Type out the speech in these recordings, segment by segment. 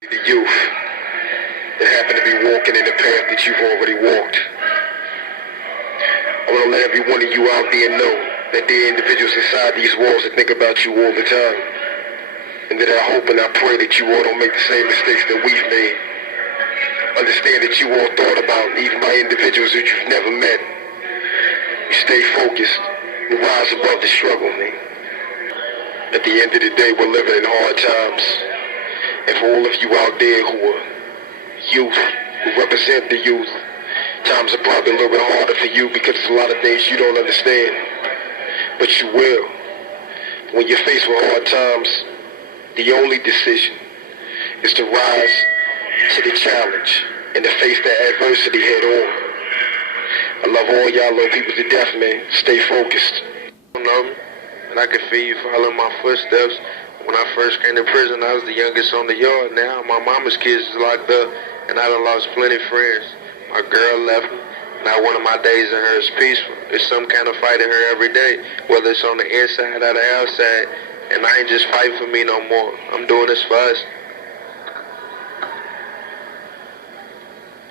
The youth that happen to be walking in the path that you've already walked. I want to let every one of you out there know that there are individuals inside these walls that think about you all the time. And that I hope and I pray that you all don't make the same mistakes that we've made. Understand that you all thought about, even by individuals that you've never met. You stay focused and rise above the struggle, man. At the end of the day, we're living in hard times. And for all of you out there who are youth, who represent the youth, times are probably a little bit harder for you because there's a lot of things you don't understand. But you will. When you're faced with hard times, the only decision is to rise to the challenge and to face that adversity head on. I love all y'all little people to death, man. Stay focused. You know me, and I can feel you following my footsteps. When I first came to prison, I was the youngest on the yard. Now my mama's kids is locked up, and I done lost plenty of friends. My girl left me. Not one of my days in her is peaceful. It's some kind of fight in her every day, whether it's on the inside or the outside. And I ain't just fighting for me no more. I'm doing this for us.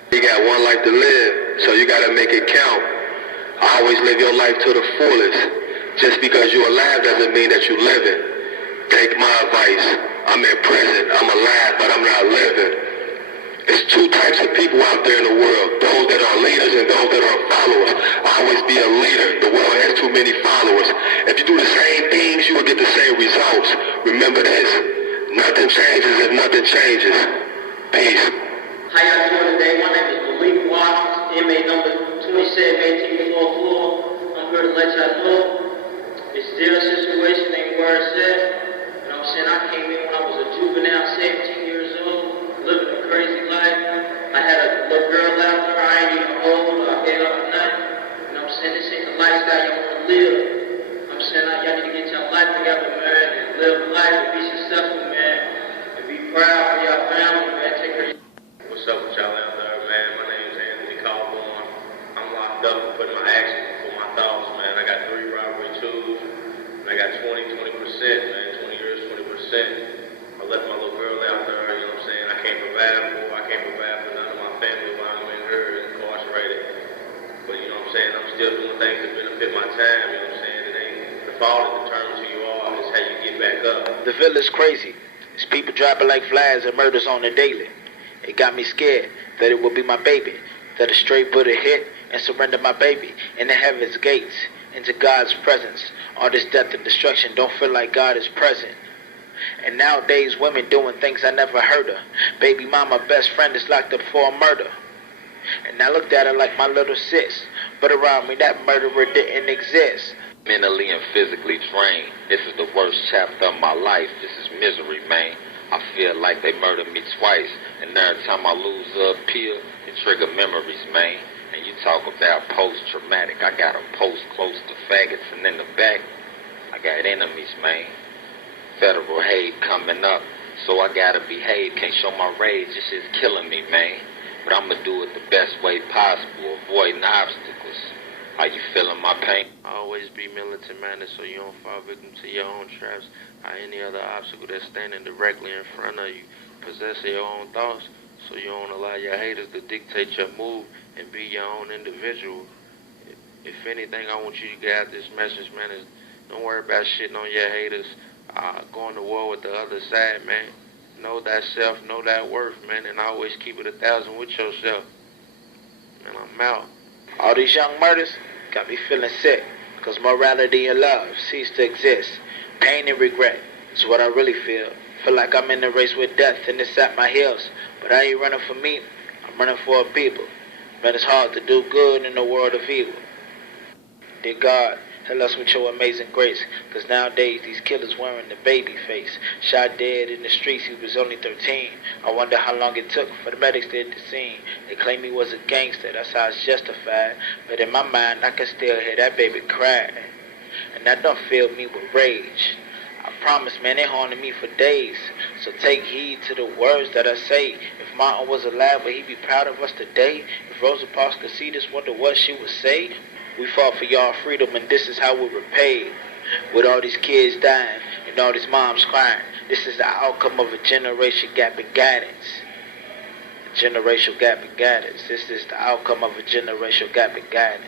You got one life to live, so you gotta make it count. Always live your life to the fullest. Just because you're alive doesn't mean that you're living. Take my advice. I'm in prison. I'm alive, but I'm not living. It's two types of people out there in the world. Those that are leaders and those that are followers. Always be a leader. The world has too many followers. If you do the same things, you will get the same results. Remember this. Nothing changes if nothing changes. Peace. How y'all doing today? My name is Malik Watts, inmate number 271844. I'm here to let y'all know it's still a situation ain't where it's at. You know what I'm saying? I came in when I was a juvenile, 17 years old, living a crazy life. I had a little girl out there, I ain't even old or hell or nothing. You know what I'm saying? This ain't the lifestyle y'all want to live. You know what I'm saying? Y'all need to get your life together, man, and live life and be successful, man. And be proud for your family, man. Take care of your... What's up with y'all out there, man? My name's Anthony Caldwell. I'm locked up and putting my actions before my thoughts, man. I got 3 robbery twos, and I got 20%, man. 20 years, 20%. I left my little girl out there, you know what I'm saying? I can't provide for her. I can't provide for none of my family while I'm in her incarcerated. But you know what I'm saying? I'm still doing things that benefit my time, you know what I'm saying? It ain't the fall that determines who you are. It's how you get back up. The villa's crazy. It's people dropping like flies and murders on the daily. It got me scared that it would be my baby, that a stray bullet hit and surrender my baby in the heaven's gates, into God's presence. All this death and destruction don't feel like God is present. And nowadays women doing things I never heard of. Baby mama best friend is locked up for a murder. And I looked at her like my little sis, but around me that murderer didn't exist. Mentally and physically drained. This is the worst chapter of my life. This is misery, man. I feel like they murdered me twice, and every time I lose a pill, it trigger memories, man. And you talk about post-traumatic. I got a post close to faggots, and in the back, I got enemies, man. Federal hate coming up, so I gotta behave. Can't show my rage, this shit's killing me, man. But I'ma do it the best way possible, avoiding obstacles. Are you feeling my pain? Always be militant-minded so you don't fall victim to your own traps or any other obstacle that's standing directly in front of you. Possess your own thoughts so you don't allow your haters to dictate your move and be your own individual. If anything, I want you to get out this message, man, is don't worry about shitting on your haters, going to war with the other side, man. Know thyself, know thy worth, man, and always keep it 1,000 with yourself. And I'm out. All these young murders got me feeling sick, cause morality and love cease to exist. Pain and regret is what I really feel. Feel like I'm in a race with death and it's at my heels. But I ain't running for me, I'm running for a people. Man, it's hard to do good in a world of evil. Dear God, heal us with your amazing grace, cause nowadays these killers wearing the baby face. Shot dead in the streets, he was only 13. I wonder how long it took for the medics to hit the scene. They claim he was a gangster, that's how it's justified. But in my mind, I can still hear that baby cry. And that don't fill me with rage. I promise, man, they haunted me for days. So take heed to the words that I say. If Martin was alive, would he be proud of us today? If Rosa Parks could see this, wonder what she would say. We fought for y'all freedom, and this is how we're repaid. With all these kids dying, you know and all these moms crying. This is the outcome of a generation gap in guidance. A generational gap in guidance. This is the outcome of a generational gap in guidance.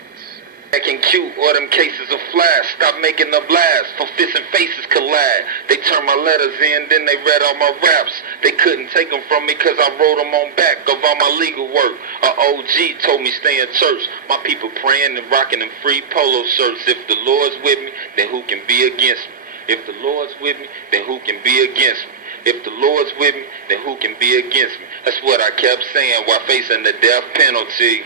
Acting cute, or them cases of flash. Stop making the blast, for fists and faces collide. They turned my letters in, then they read all my raps. They couldn't take them from me cause I wrote them on back of all my legal work. A OG told me stay in church. My people praying and rocking them free polo shirts. If the Lord's with me, then who can be against me? If the Lord's with me, then who can be against me? If the Lord's with me, then who can be against me? That's what I kept saying while facing the death penalty.